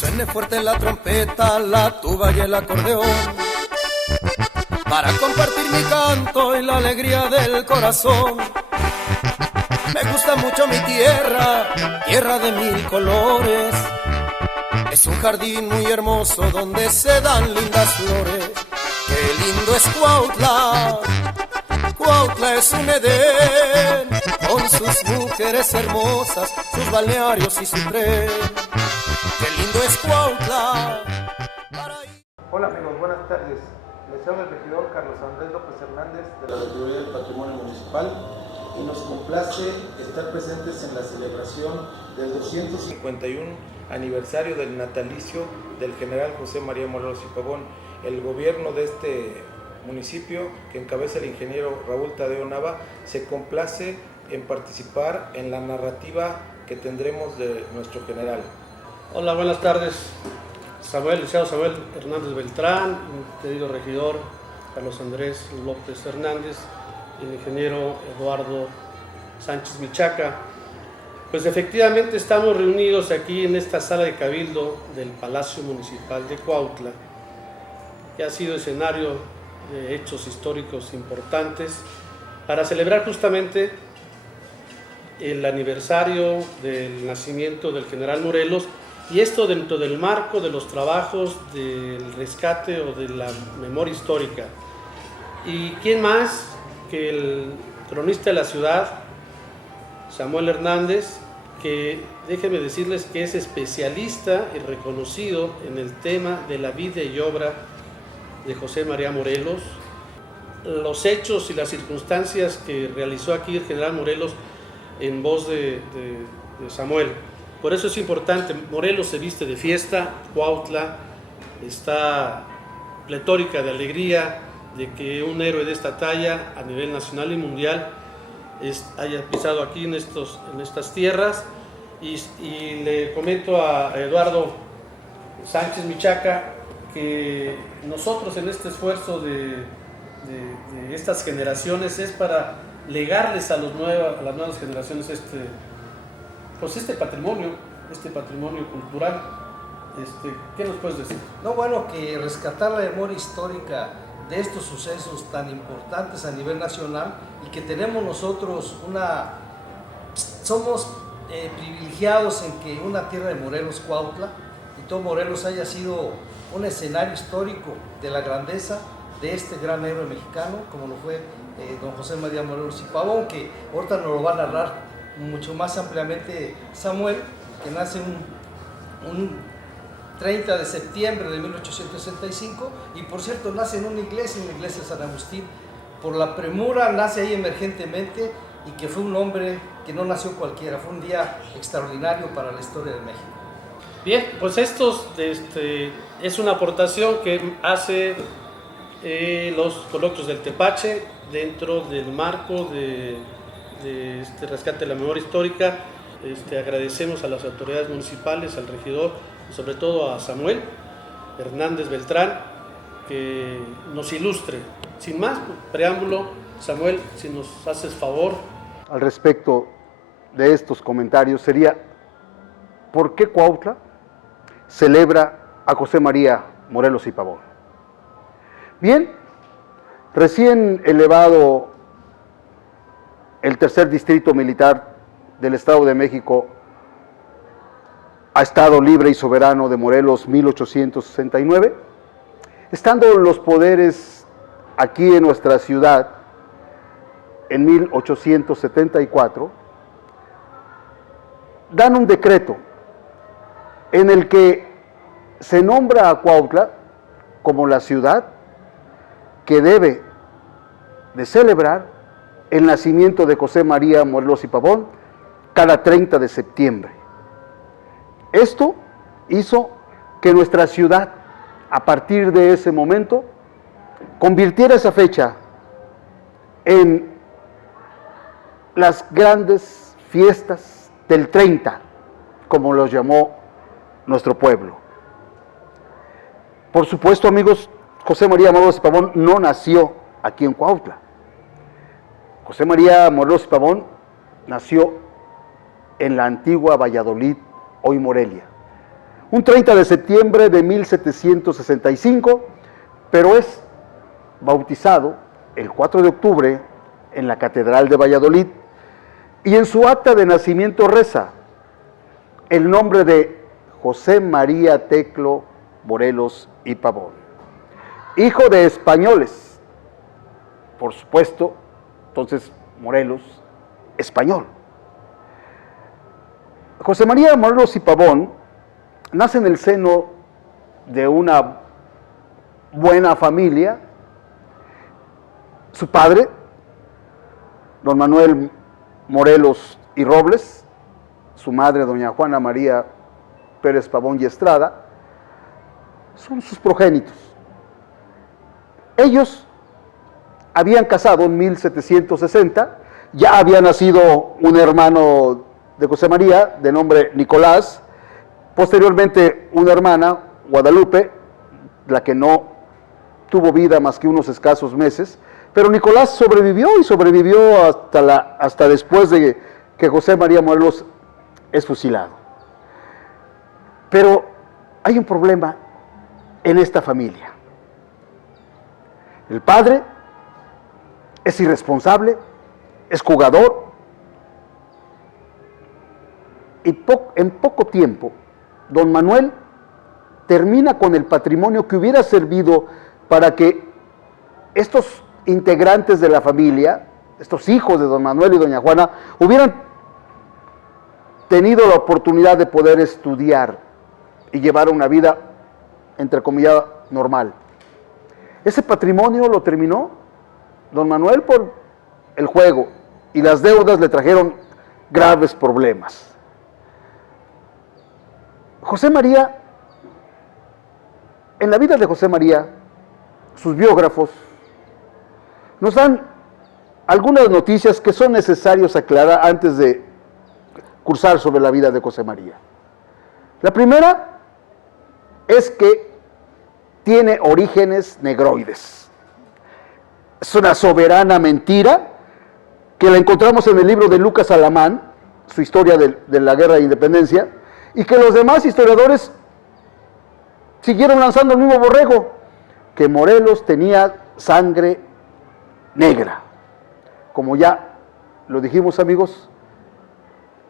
suene fuerte la trompeta, la tuba y el acordeón, para compartir mi canto y la alegría del corazón. Me gusta mucho mi tierra, tierra de mil colores. Es un jardín muy hermoso donde se dan lindas flores. Qué lindo es Cuautla, Cuautla es un Edén, con sus mujeres hermosas, sus balnearios y su tren. Qué lindo es Cuautla. Hola amigos, buenas tardes. Les habla el regidor Carlos Andrés López Hernández de la Regiduría del Patrimonio Municipal y nos complace estar presentes en la celebración del 251 aniversario del natalicio del general José María Morelos y Pavón. El gobierno de este municipio, que encabeza el ingeniero Raúl Tadeo Nava, se complace en participar en la narrativa que tendremos de nuestro general. Hola, buenas tardes. Licenciado Samuel Hernández Beltrán, mi querido regidor Carlos Andrés López Hernández y el ingeniero Eduardo Sánchez Michaca. Pues efectivamente estamos reunidos aquí en esta sala de cabildo del Palacio Municipal de Cuautla, que ha sido escenario de hechos históricos importantes, para celebrar justamente el aniversario del nacimiento del general Morelos, y esto dentro del marco de los trabajos del rescate o de la memoria histórica. ¿Y quién más que el cronista de la ciudad, Samuel Hernández, que déjenme decirles que es especialista y reconocido en el tema de la vida y obra de José María Morelos, los hechos y las circunstancias que realizó aquí el general Morelos en voz de Samuel. Por eso es importante, Morelos se viste de fiesta, Cuautla está pletórica de alegría de que un héroe de esta talla a nivel nacional y mundial haya pisado aquí en estas tierras. Y le comento a Eduardo Sánchez Michaca que nosotros en este esfuerzo de estas generaciones es para legarles a las nuevas generaciones este patrimonio cultural. ¿Qué nos puedes decir? No, bueno, que rescatar la memoria histórica de estos sucesos tan importantes a nivel nacional, y que tenemos nosotros somos privilegiados en que una tierra de Morelos, Cuautla, y todo Morelos haya sido un escenario histórico de la grandeza de este gran héroe mexicano, como lo fue don José María Morelos y Pavón, que ahorita nos lo va a narrar mucho más ampliamente Samuel, que nace un 30 de septiembre de 1865, y por cierto nace en una iglesia de San Agustín. Por la premura nace ahí emergentemente, y que fue un hombre que no nació cualquiera, fue un día extraordinario para la historia de México. Bien, pues es una aportación que hace los coloquios del Tepache dentro del marco de este rescate de la memoria histórica. Agradecemos a las autoridades municipales, al regidor y sobre todo a Samuel Hernández Beltrán, que nos ilustre. Sin más preámbulo, Samuel, si nos haces favor. Al respecto de estos comentarios sería: ¿por qué Cuautla celebra a José María Morelos y Pavón? Bien, recién elevado el tercer distrito militar del Estado de México a Estado libre y soberano de Morelos, 1869, estando los poderes aquí en nuestra ciudad en 1874, dan un decreto en el que se nombra a Cuautla como la ciudad que debe de celebrar el nacimiento de José María Morelos y Pavón cada 30 de septiembre. Esto hizo que nuestra ciudad, a partir de ese momento, convirtiera esa fecha en las grandes fiestas del 30, como los llamó nuestro pueblo. Por supuesto, amigos, José María Morelos y Pavón no nació aquí en Cuautla. José María Morelos y Pavón nació en la antigua Valladolid, hoy Morelia. un 30 de septiembre de 1765, pero es bautizado el 4 de octubre en la Catedral de Valladolid, y en su acta de nacimiento reza el nombre de José María Teclo Morelos y Pavón, hijo de españoles, por supuesto, entonces Morelos, español. José María Morelos y Pavón nace en el seno de una buena familia. Su padre, don Manuel Morelos y Robles, su madre, doña Juana María Pérez Pavón y Estrada, son sus progénitos. Ellos habían casado en 1760, ya había nacido un hermano de José María, de nombre Nicolás, posteriormente una hermana, Guadalupe, la que no tuvo vida más que unos escasos meses, pero Nicolás sobrevivió y sobrevivió hasta después de que José María Morelos es fusilado. Pero hay un problema en esta familia. El padre es irresponsable, es jugador, y en poco tiempo, don Manuel termina con el patrimonio que hubiera servido para que estos integrantes de la familia, estos hijos de don Manuel y doña Juana, hubieran tenido la oportunidad de poder estudiar y llevar una vida, entre comillas, normal. Ese patrimonio lo terminó don Manuel por el juego, y las deudas le trajeron graves problemas. José María, en la vida de José María, sus biógrafos nos dan algunas noticias que son necesarios aclarar antes de cursar sobre la vida de José María. La primera es que tiene orígenes negroides. Es una soberana mentira que la encontramos en el libro de Lucas Alamán, su historia de la Guerra de Independencia, y que los demás historiadores siguieron lanzando el mismo borrego, que Morelos tenía sangre negra. Como ya lo dijimos, amigos,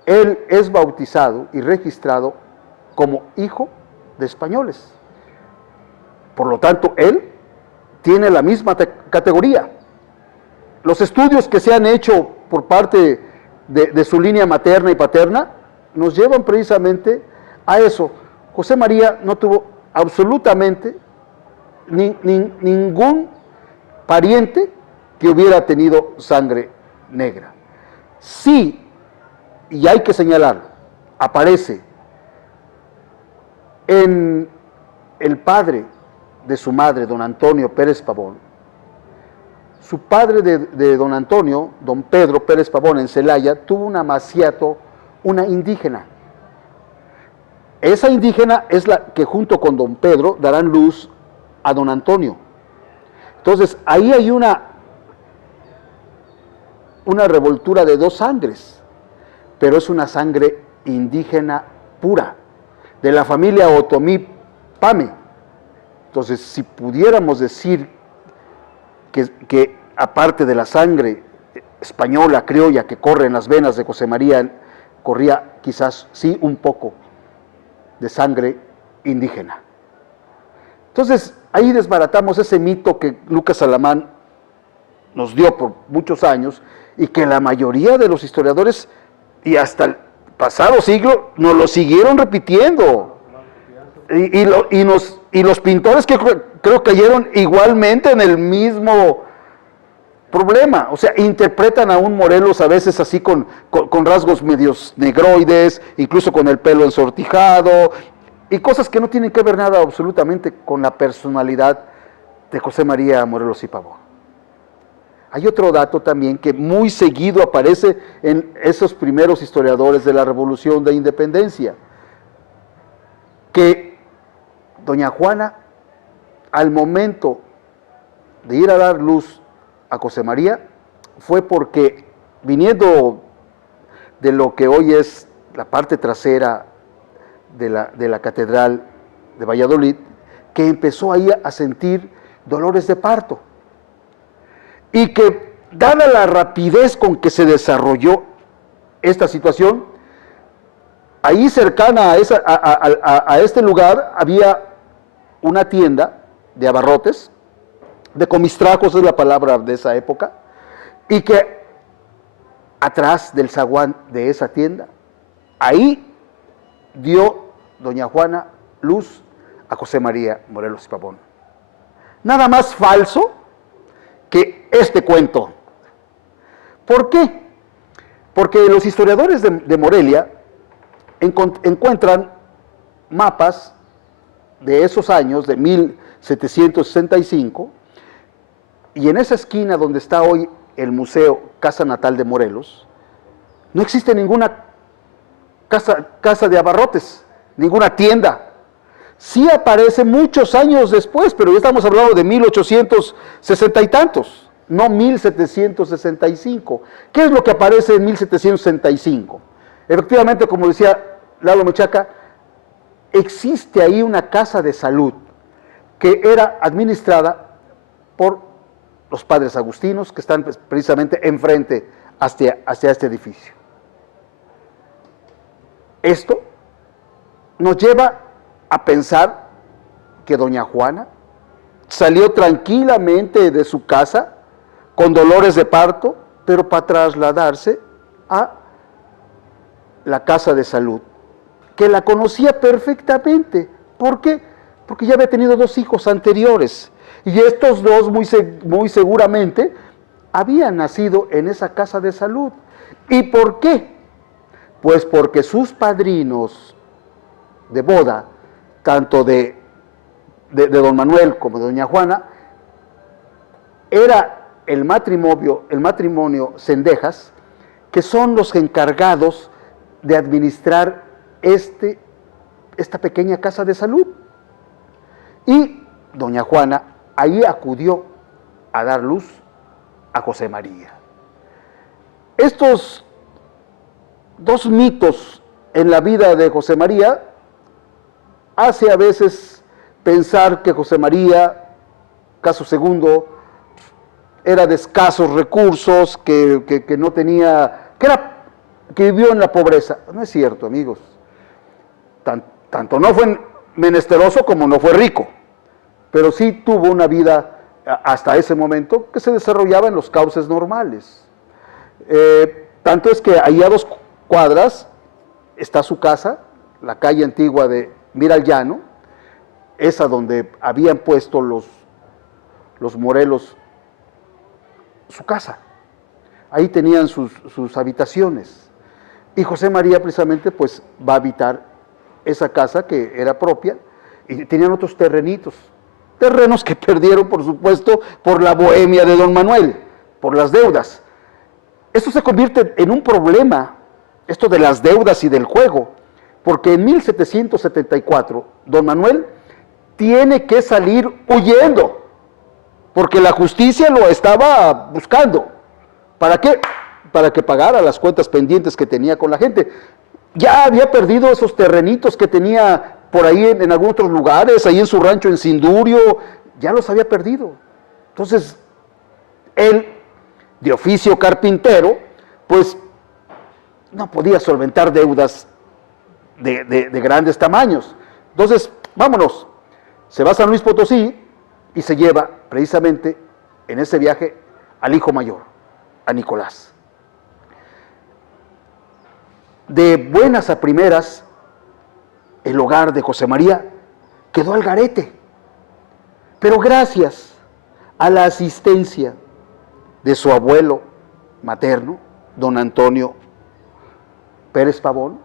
él es bautizado y registrado como hijo de españoles. Por lo tanto, él tiene la misma categoría. Los estudios que se han hecho por parte de su línea materna y paterna nos llevan precisamente a eso. José María no tuvo absolutamente ningún pariente que hubiera tenido sangre negra. Sí, y hay que señalarlo, aparece en el padre de su madre, don Antonio Pérez Pavón. Su padre de don Antonio, don Pedro Pérez Pavón, en Celaya, tuvo un amaciato, una indígena. Esa indígena es la que junto con don Pedro darán luz a don Antonio. Entonces, ahí hay una revoltura de dos sangres, pero es una sangre indígena pura, de la familia Otomí Pame. Entonces, si pudiéramos decir que aparte de la sangre española, criolla, que corre en las venas de José María, corría quizás sí un poco de sangre indígena. Entonces, ahí desbaratamos ese mito que Lucas Alamán nos dio por muchos años y que la mayoría de los historiadores y hasta el pasado siglo nos lo siguieron repitiendo. Y los pintores que creo cayeron igualmente en el mismo problema. O sea, interpretan a un Morelos a veces así con rasgos medios negroides, incluso con el pelo ensortijado, y cosas que no tienen que ver nada absolutamente con la personalidad de José María Morelos y Pavón. Hay otro dato también que muy seguido aparece en esos primeros historiadores de la Revolución de Independencia, que doña Juana, al momento de ir a dar luz a José María, fue porque viniendo de lo que hoy es la parte trasera de la Catedral de Valladolid, que empezó ahí a sentir dolores de parto. Y que, dada la rapidez con que se desarrolló esta situación, ahí cercana a este lugar había una tienda de abarrotes, de comistrajos es la palabra de esa época, y que atrás del zaguán de esa tienda, ahí dio doña Juana luz a José María Morelos y Pavón. Nada más falso que este cuento. ¿Por qué? Porque los historiadores de Morelia encuentran mapas de esos años, de 1765, y en esa esquina donde está hoy el Museo Casa Natal de Morelos, no existe ninguna casa de abarrotes, ninguna tienda. Sí aparece muchos años después, pero ya estamos hablando de 1860 y tantos, no 1765. ¿Qué es lo que aparece en 1765? Efectivamente, como decía Lalo Menchaca, existe ahí una casa de salud que era administrada por los padres agustinos que están precisamente enfrente hacia este edificio. Esto nos lleva a pensar que doña Juana salió tranquilamente de su casa con dolores de parto, pero para trasladarse a la casa de salud, que la conocía perfectamente. ¿Por qué? Porque ya había tenido 2 hijos anteriores, y estos 2 muy seguramente habían nacido en esa casa de salud. ¿Y por qué? Pues porque sus padrinos de boda, tanto de don Manuel como de doña Juana, era el matrimonio Cendejas, que son los encargados de administrar esta pequeña casa de salud. Y doña Juana ahí acudió a dar luz a José María. Estos 2 mitos en la vida de José María hace a veces pensar que José María, caso segundo, era de escasos recursos, que no tenía, que vivió en la pobreza. No es cierto, amigos. Tanto no fue menesteroso como no fue rico, pero sí tuvo una vida hasta ese momento que se desarrollaba en los cauces normales. Tanto es que ahí a 2 cuadras está su casa, la calle antigua de Miralllano, esa donde habían puesto los Morelos su casa. Ahí tenían sus habitaciones. Y José María precisamente pues va a habitar esa casa que era propia, y tenían otros terrenos que perdieron, por supuesto, por la bohemia de don Manuel, por las deudas. Esto se convierte en un problema, esto de las deudas y del juego, porque en 1774 don Manuel tiene que salir huyendo, porque la justicia lo estaba buscando. ¿Para qué? Para que pagara las cuentas pendientes que tenía con la gente. Ya había perdido esos terrenitos que tenía por ahí en algunos otros lugares, ahí en su rancho en Sindurio, ya los había perdido. Entonces, él, de oficio carpintero, pues no podía solventar deudas de grandes tamaños. Entonces, vámonos, se va a San Luis Potosí y se lleva precisamente en ese viaje al hijo mayor, a Nicolás. De buenas a primeras, el hogar de José María quedó al garete, pero gracias a la asistencia de su abuelo materno, don Antonio Pérez Pavón,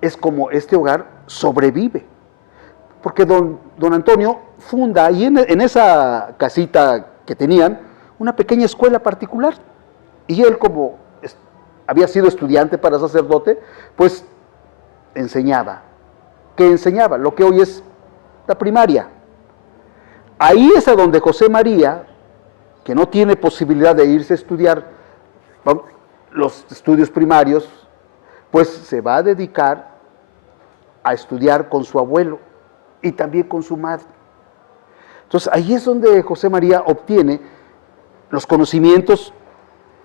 es como este hogar sobrevive, porque don Antonio funda ahí en esa casita que tenían una pequeña escuela particular, y él, como había sido estudiante para sacerdote, pues enseñaba. ¿Qué enseñaba? Lo que hoy es la primaria. Ahí es a donde José María, que no tiene posibilidad de irse a estudiar los estudios primarios, pues se va a dedicar a estudiar con su abuelo y también con su madre. Entonces ahí es donde José María obtiene los conocimientos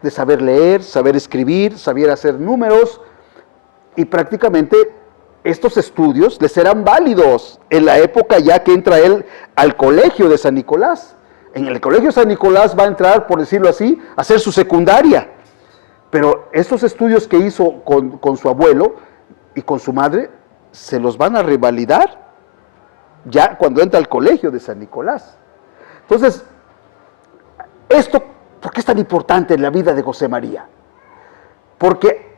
de saber leer, saber escribir, saber hacer números, y prácticamente estos estudios le serán válidos en la época ya que entra él al colegio de San Nicolás. En el colegio de San Nicolás va a entrar, por decirlo así, a hacer su secundaria. Pero estos estudios que hizo con su abuelo y con su madre, se los van a revalidar ya cuando entra al colegio de San Nicolás. Entonces, esto, ¿por qué es tan importante en la vida de José María? Porque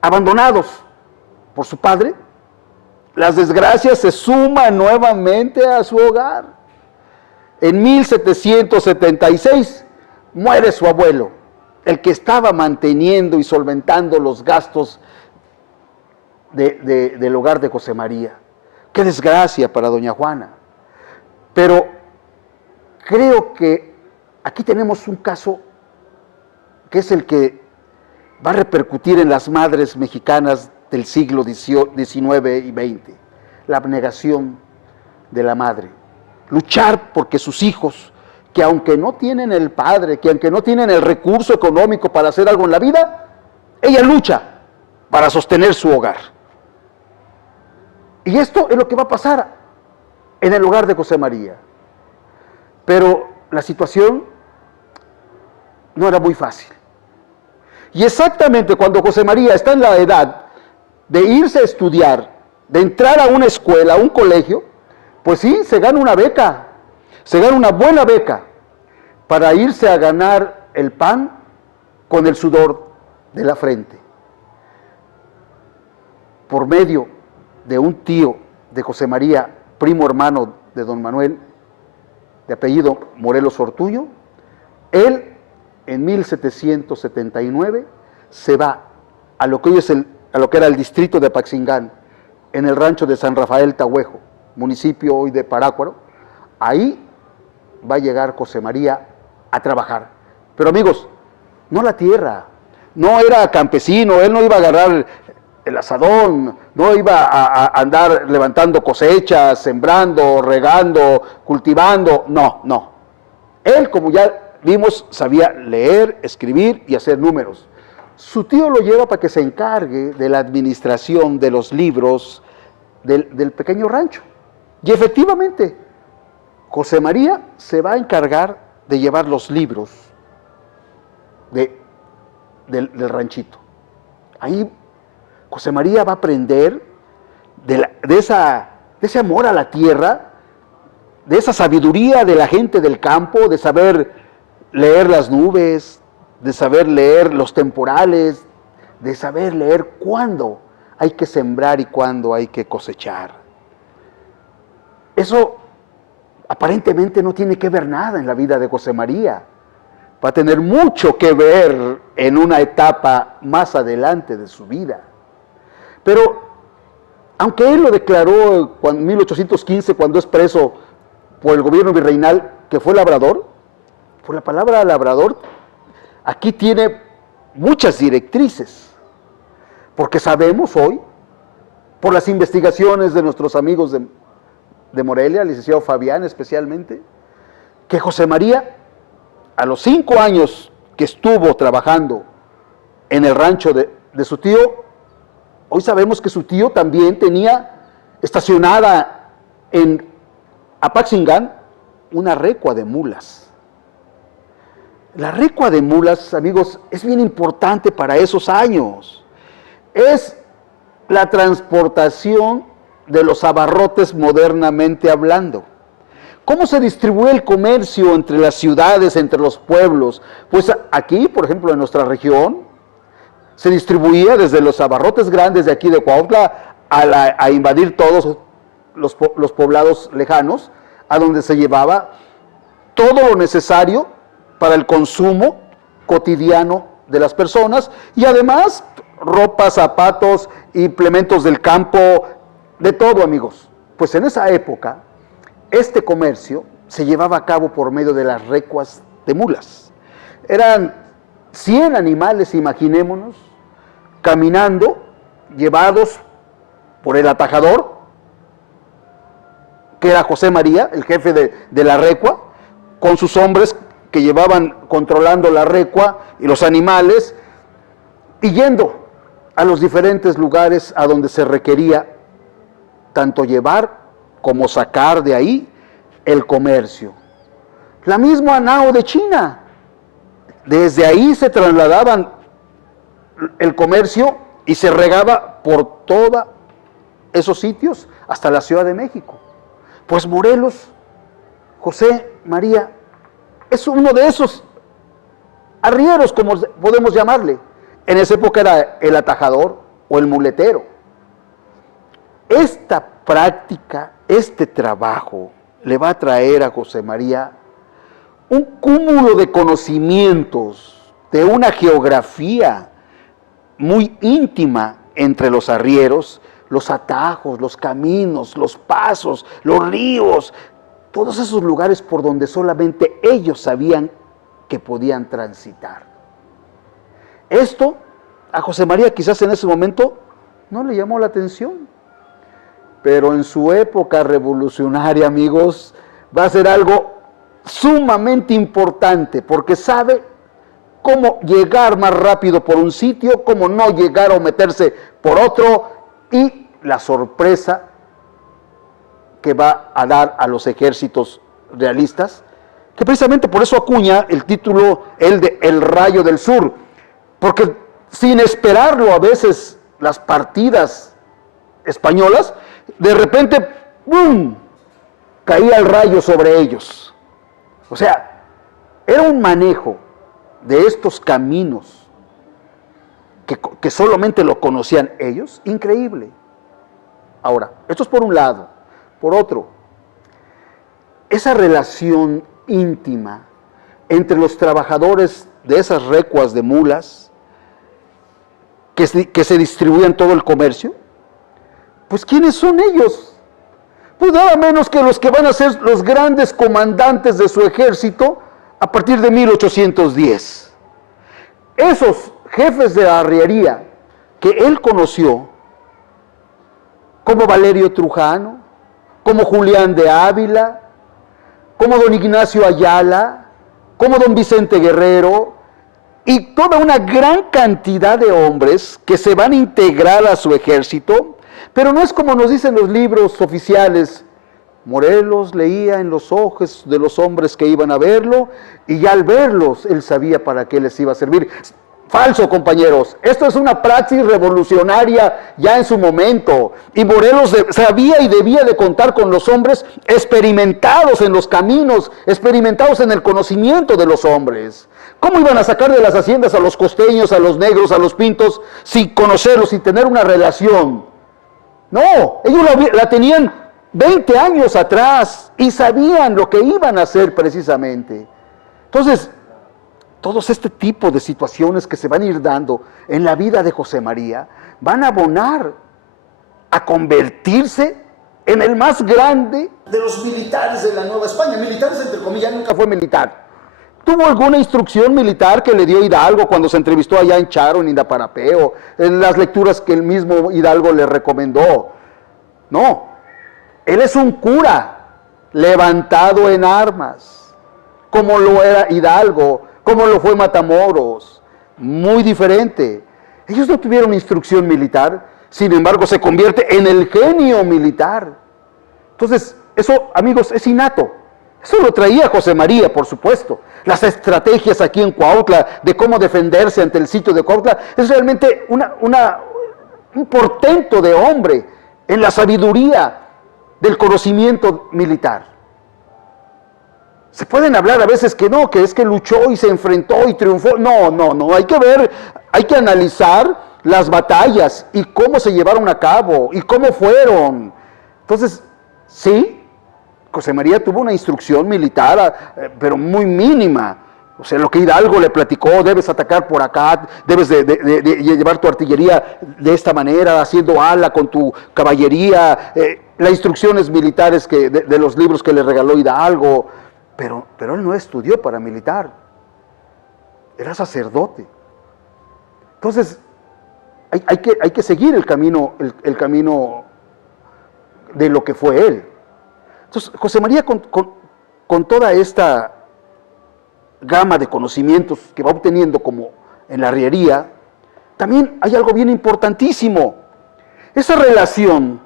abandonados por su padre, las desgracias se suman nuevamente a su hogar. En 1776 muere su abuelo, el que estaba manteniendo y solventando los gastos del hogar de José María. Qué desgracia para doña Juana. Pero creo que aquí tenemos un caso que es el que va a repercutir en las madres mexicanas del siglo XIX y XX. La abnegación de la madre. Luchar porque sus hijos, que aunque no tienen el padre, que aunque no tienen el recurso económico para hacer algo en la vida, ella lucha para sostener su hogar. Y esto es lo que va a pasar en el hogar de José María. Pero la situación no era muy fácil. Y exactamente cuando José María está en la edad de irse a estudiar, de entrar a una escuela, a un colegio, pues sí, se gana una beca, se gana una buena beca para irse a ganar el pan con el sudor de la frente. Por medio de un tío de José María, primo hermano de don Manuel, de apellido Morelos Ortuño, él en 1779 se va a lo que hoy a lo que era el distrito de Apaxingán, en el rancho de San Rafael Tahuejo, municipio hoy de Parácuaro. Ahí va a llegar José María a trabajar. Pero amigos, no la tierra, no era campesino, él no iba a agarrar el asadón, no iba a andar levantando cosechas, sembrando, regando, cultivando, no. Él, como ya vimos, sabía leer, escribir y hacer números. Su tío lo lleva para que se encargue de la administración de los libros del pequeño rancho. Y efectivamente, José María se va a encargar de llevar los libros del ranchito. Ahí José María va a aprender de ese amor a la tierra, de esa sabiduría de la gente del campo, de saber leer las nubes, de saber leer los temporales, de saber leer cuándo hay que sembrar y cuándo hay que cosechar. Eso aparentemente no tiene que ver nada en la vida de José María. Va a tener mucho que ver en una etapa más adelante de su vida. Pero, aunque él lo declaró en 1815, cuando es preso por el gobierno virreinal, que fue labrador, por la palabra labrador, aquí tiene muchas directrices, porque sabemos hoy, por las investigaciones de nuestros amigos de Morelia, el licenciado Fabián especialmente, que José María, a los 5 años que estuvo trabajando en el rancho de su tío, hoy sabemos que su tío también tenía estacionada en Apaxingán una recua de mulas. La recua de mulas, amigos, es bien importante para esos años. Es la transportación de los abarrotes modernamente hablando. ¿Cómo se distribuye el comercio entre las ciudades, entre los pueblos? Pues aquí, por ejemplo, en nuestra región, se distribuía desde los abarrotes grandes de aquí de Cuautla a invadir todos los poblados lejanos, a donde se llevaba todo lo necesario para el consumo cotidiano de las personas y además ropa, zapatos, implementos del campo, de todo, amigos. Pues en esa época, este comercio se llevaba a cabo por medio de las recuas de mulas. Eran 100 animales, imaginémonos, caminando, llevados por el atajador, que era José María, el jefe de la recua, con sus hombres que llevaban controlando la recua y los animales, y yendo a los diferentes lugares a donde se requería tanto llevar como sacar de ahí el comercio. La misma Hanao de China, desde ahí se trasladaban el comercio y se regaba por todos esos sitios hasta la Ciudad de México. Pues Morelos, José María, es uno de esos arrieros, como podemos llamarle. En esa época era el atajador o el muletero. Esta práctica, este trabajo, le va a traer a José María un cúmulo de conocimientos, de una geografía muy íntima entre los arrieros, los atajos, los caminos, los pasos, los ríos, todos esos lugares por donde solamente ellos sabían que podían transitar. Esto a José María quizás en ese momento no le llamó la atención, pero en su época revolucionaria, amigos, va a ser algo sumamente importante, porque sabe cómo llegar más rápido por un sitio, cómo no llegar o meterse por otro, y la sorpresa que va a dar a los ejércitos realistas, que precisamente por eso acuña el título El Rayo del Sur, porque sin esperarlo a veces las partidas españolas, de repente, ¡bum!, caía el rayo sobre ellos. O sea, era un manejo de estos caminos que solamente lo conocían ellos, increíble. Ahora, esto es por un lado. Por otro, esa relación íntima entre los trabajadores de esas recuas de mulas que se distribuían todo el comercio, pues ¿quiénes son ellos? Pues nada menos que los que van a ser los grandes comandantes de su ejército a partir de 1810. Esos jefes de arriería que él conoció, como Valerio Trujano, como Julián de Ávila, como don Ignacio Ayala, como don Vicente Guerrero, y toda una gran cantidad de hombres que se van a integrar a su ejército, pero no es como nos dicen los libros oficiales. Morelos leía en los ojos de los hombres que iban a verlo, y ya al verlos, él sabía para qué les iba a servir. Falso, compañeros. Esto es una praxis revolucionaria ya en su momento. Y Morelos sabía y debía de contar con los hombres experimentados en los caminos, experimentados en el conocimiento de los hombres. ¿Cómo iban a sacar de las haciendas a los costeños, a los negros, a los pintos, sin conocerlos, sin tener una relación? No, ellos la tenían 20 años atrás y sabían lo que iban a hacer precisamente. Entonces, todos este tipo de situaciones que se van a ir dando en la vida de José María van a abonar a convertirse en el más grande de los militares de la Nueva España. Militares entre comillas, nunca fue militar. ¿Tuvo alguna instrucción militar que le dio Hidalgo cuando se entrevistó allá en Charo, en Indaparapeo? En las lecturas que el mismo Hidalgo le recomendó. No, él es un cura levantado en armas, como lo era Hidalgo, como lo fue Matamoros, muy diferente. Ellos no tuvieron instrucción militar, sin embargo se convierte en el genio militar. Entonces, eso, amigos, es innato. Eso lo traía José María, por supuesto. Las estrategias aquí en Cuautla, de cómo defenderse ante el sitio de Cuautla, es realmente un portento de hombre en la sabiduría del conocimiento militar. Se pueden hablar a veces que no, que es que luchó y se enfrentó y triunfó. No, hay que ver, hay que analizar las batallas y cómo se llevaron a cabo y cómo fueron. Entonces, sí, José María tuvo una instrucción militar, pero muy mínima. O sea, lo que Hidalgo le platicó, debes atacar por acá, debes de llevar tu artillería de esta manera, haciendo ala con tu caballería, las instrucciones militares de los libros que le regaló Hidalgo. Pero él no estudió para militar, era sacerdote. Entonces, hay que seguir el camino de lo que fue él. Entonces, José María, con toda esta gama de conocimientos que va obteniendo como en la arriería, también hay algo bien importantísimo. Esa relación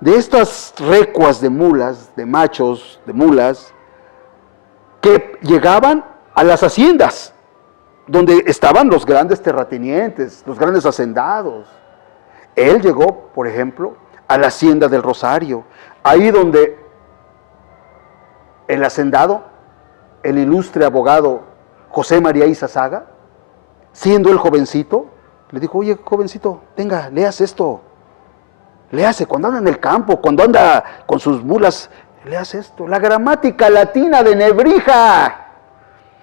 de estas recuas de mulas, de machos, de mulas, que llegaban a las haciendas, donde estaban los grandes terratenientes, los grandes hacendados. Él llegó, por ejemplo, a la hacienda del Rosario, ahí donde el hacendado, el ilustre abogado José María Izazaga, siendo él jovencito, le dijo: oye, jovencito, venga, leas esto. Léase, cuando anda en el campo, cuando anda con sus mulas, leas esto. La gramática latina de Nebrija.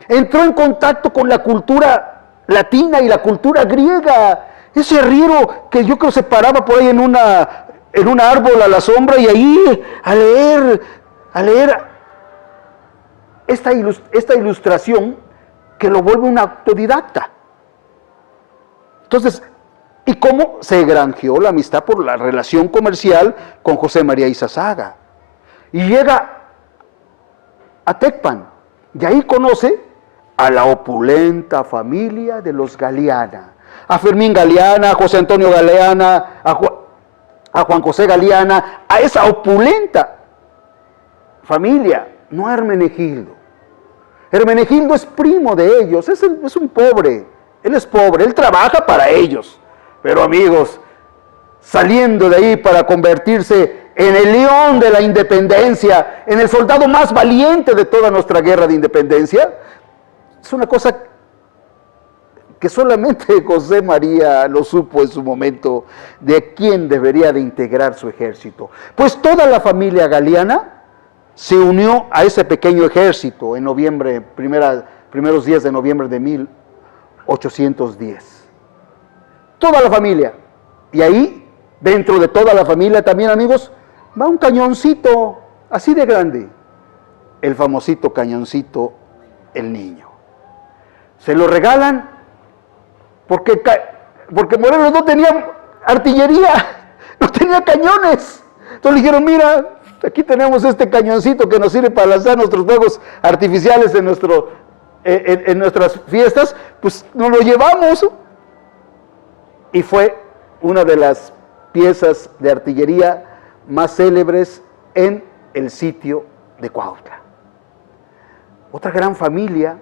Entró en contacto con la cultura latina y la cultura griega. Ese arriero que yo creo se paraba por ahí en un árbol a la sombra y ahí a leer esta ilustración que lo vuelve un autodidacta. Entonces, ¿y cómo se granjeó la amistad por la relación comercial con José María Izazaga? Y llega a Tecpan, y ahí conoce a la opulenta familia de los Galeana, a Fermín Galeana, a José Antonio Galeana, a Juan José Galeana, a esa opulenta familia, no a Hermenegildo. Hermenegildo es primo de ellos, es un pobre, él es pobre, él trabaja para ellos. Pero amigos, saliendo de ahí para convertirse en el león de la independencia, en el soldado más valiente de toda nuestra guerra de independencia, es una cosa que solamente José María lo supo en su momento, de quién debería de integrar su ejército. Pues toda la familia Galeana se unió a ese pequeño ejército en noviembre, primeros días de noviembre de 1810. Toda la familia. Y ahí, dentro de toda la familia también, amigos, va un cañoncito así de grande. El famosito cañoncito El Niño. Se lo regalan porque Morelos no tenía artillería, no tenía cañones. Entonces le dijeron: mira, aquí tenemos este cañoncito que nos sirve para lanzar nuestros fuegos artificiales en nuestras fiestas, pues nos lo llevamos. Y fue una de las piezas de artillería más célebres en el sitio de Cuautla. Otra gran familia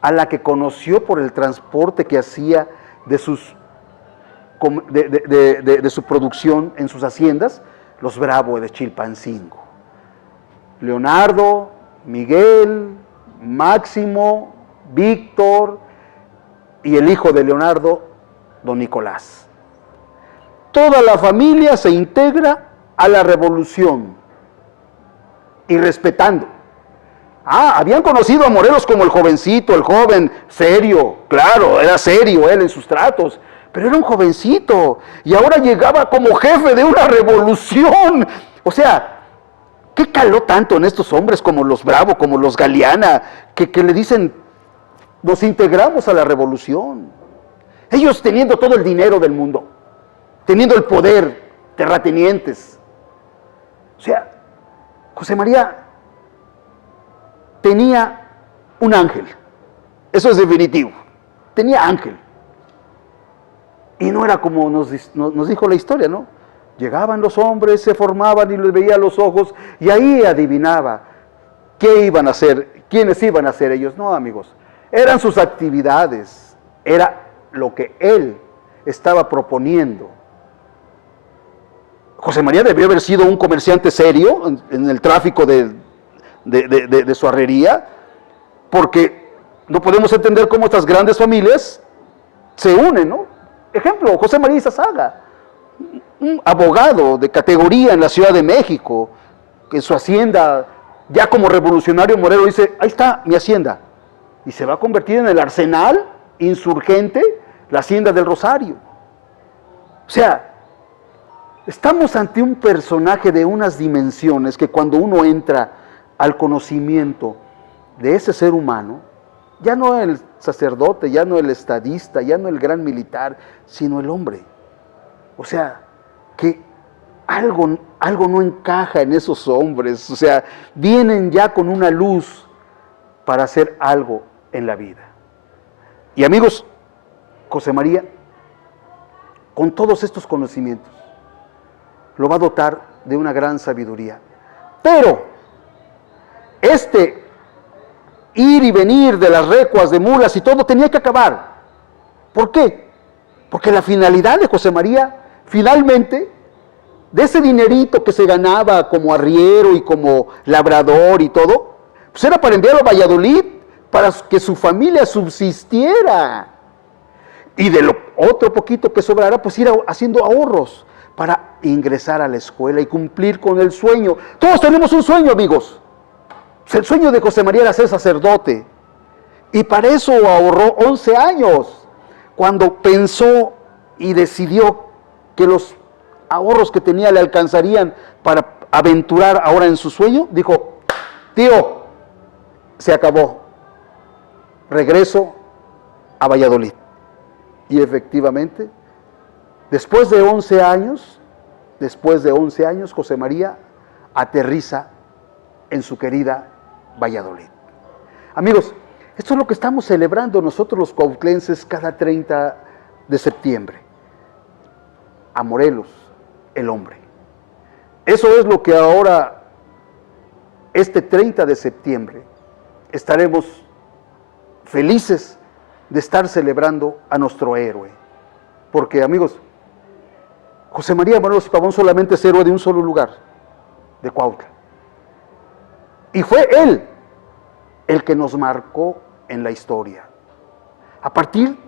a la que conoció por el transporte que hacía de su producción en sus haciendas, los Bravo de Chilpancingo. Leonardo, Miguel, Máximo, Víctor y el hijo de Leonardo, don Nicolás. Toda la familia se integra a la revolución y respetando. Habían conocido a Morelos como el jovencito, el joven serio, claro, era serio él en sus tratos, pero era un jovencito y ahora llegaba como jefe de una revolución. O sea, ¿qué caló tanto en estos hombres como los Bravo, como los Galeana, que le dicen: nos integramos a la revolución? Ellos teniendo todo el dinero del mundo, teniendo el poder, terratenientes. O sea, José María tenía un ángel, eso es definitivo, tenía ángel. Y no era como nos dijo la historia, ¿no? Llegaban los hombres, se formaban y les veía los ojos y ahí adivinaba qué iban a hacer, quiénes iban a ser ellos. No, amigos, eran sus actividades, era lo que él estaba proponiendo. José María debió haber sido un comerciante serio en el tráfico de su herrería, porque no podemos entender cómo estas grandes familias se unen, ¿no? Ejemplo, José María Izazaga, un abogado de categoría en la Ciudad de México, que en su hacienda, ya como revolucionario Morelos, dice: ahí está mi hacienda, y se va a convertir en el arsenal insurgente, la hacienda del Rosario. O sea, estamos ante un personaje de unas dimensiones que cuando uno entra al conocimiento de ese ser humano, ya no el sacerdote, ya no el estadista, ya no el gran militar, sino el hombre. O sea, que algo no encaja en esos hombres. O sea, vienen ya con una luz para hacer algo en la vida. Y amigos, José María, con todos estos conocimientos, lo va a dotar de una gran sabiduría. Pero este ir y venir de las recuas, de mulas y todo, tenía que acabar. ¿Por qué? Porque la finalidad de José María, finalmente, de ese dinerito que se ganaba como arriero y como labrador y todo, pues era para enviarlo a Valladolid, para que su familia subsistiera. Y de lo otro poquito que sobrara, pues ir haciendo ahorros para ingresar a la escuela y cumplir con el sueño. Todos tenemos un sueño, amigos. El sueño de José María era ser sacerdote. Y para eso ahorró 11 años. Cuando pensó y decidió que los ahorros que tenía le alcanzarían para aventurar ahora en su sueño, dijo: tío, se acabó. Regreso a Valladolid. Y efectivamente, después de 11 años, José María aterriza en su querida Valladolid. Amigos, esto es lo que estamos celebrando nosotros los cuautlenses cada 30 de septiembre. A Morelos, el hombre. Eso es lo que ahora, este 30 de septiembre, estaremos felices de estar celebrando a nuestro héroe. Porque, amigos, José María Morelos y Pavón solamente es héroe de un solo lugar, de Cuautla. Y fue él el que nos marcó en la historia. A partir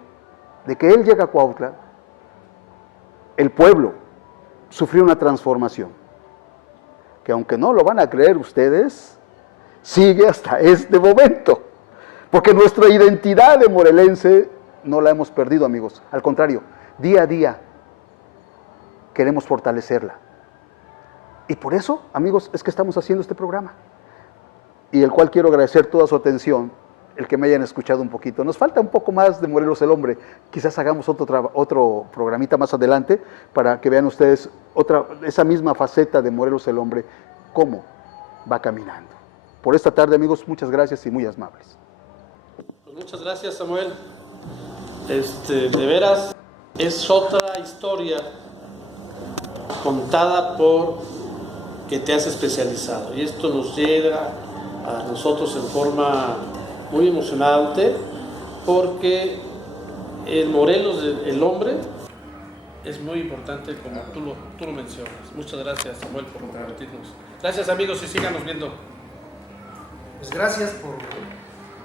de que él llega a Cuautla, el pueblo sufrió una transformación, que aunque no lo van a creer ustedes, sigue hasta este momento. Porque nuestra identidad de morelense no la hemos perdido, amigos. Al contrario, día a día queremos fortalecerla. Y por eso, amigos, es que estamos haciendo este programa. Y el cual quiero agradecer toda su atención, el que me hayan escuchado un poquito. Nos falta un poco más de Morelos el hombre. Quizás hagamos otro programita más adelante para que vean ustedes esa misma faceta de Morelos el hombre, cómo va caminando. Por esta tarde, amigos, muchas gracias y muy amables. Pues muchas gracias, Samuel. De veras, es otra historia contada por que te has especializado. Y esto nos llega a nosotros en forma muy emocionante, porque el Morelos, el hombre, es muy importante como tú lo mencionas. Muchas gracias, Samuel, por compartirnos. Gracias, amigos, y síganos viendo. Pues gracias por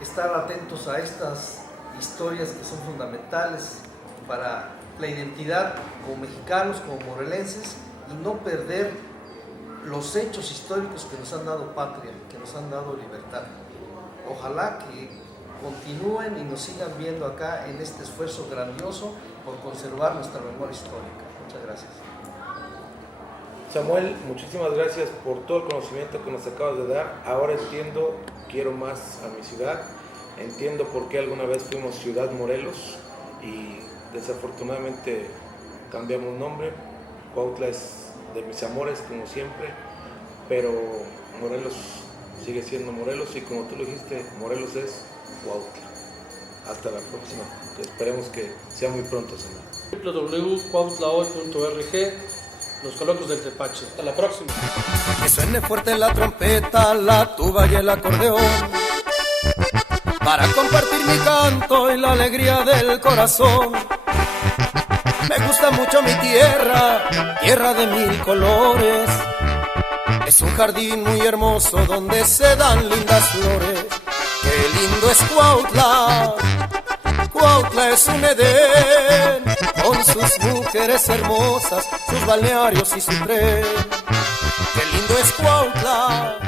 estar atentos a estas historias que son fundamentales para la identidad como mexicanos, como morelenses, y no perder los hechos históricos que nos han dado patria, que nos han dado libertad. Ojalá que continúen y nos sigan viendo acá en este esfuerzo grandioso por conservar nuestra memoria histórica. Muchas gracias. Samuel, muchísimas gracias por todo el conocimiento que nos acabas de dar. Ahora entiendo, quiero más a mi ciudad, entiendo por qué alguna vez fuimos Ciudad Morelos y desafortunadamente cambiamos nombre. Cuautla es de mis amores, como siempre, pero Morelos sigue siendo Morelos y como tú lo dijiste, Morelos es Cuautla. Hasta la próxima, esperemos que sea muy pronto, Samuel. www.cuautlahoy.org, los coloquios del Tepache. Hasta la próxima. Que suene fuerte la trompeta, la tuba y el acordeón, para compartir mi canto y la alegría del corazón. Me gusta mucho mi tierra, tierra de mil colores. Es un jardín muy hermoso donde se dan lindas flores. Qué lindo es Cuautla, Cuautla es un Edén, con sus mujeres hermosas, sus balnearios y su tren. Qué lindo es Cuautla.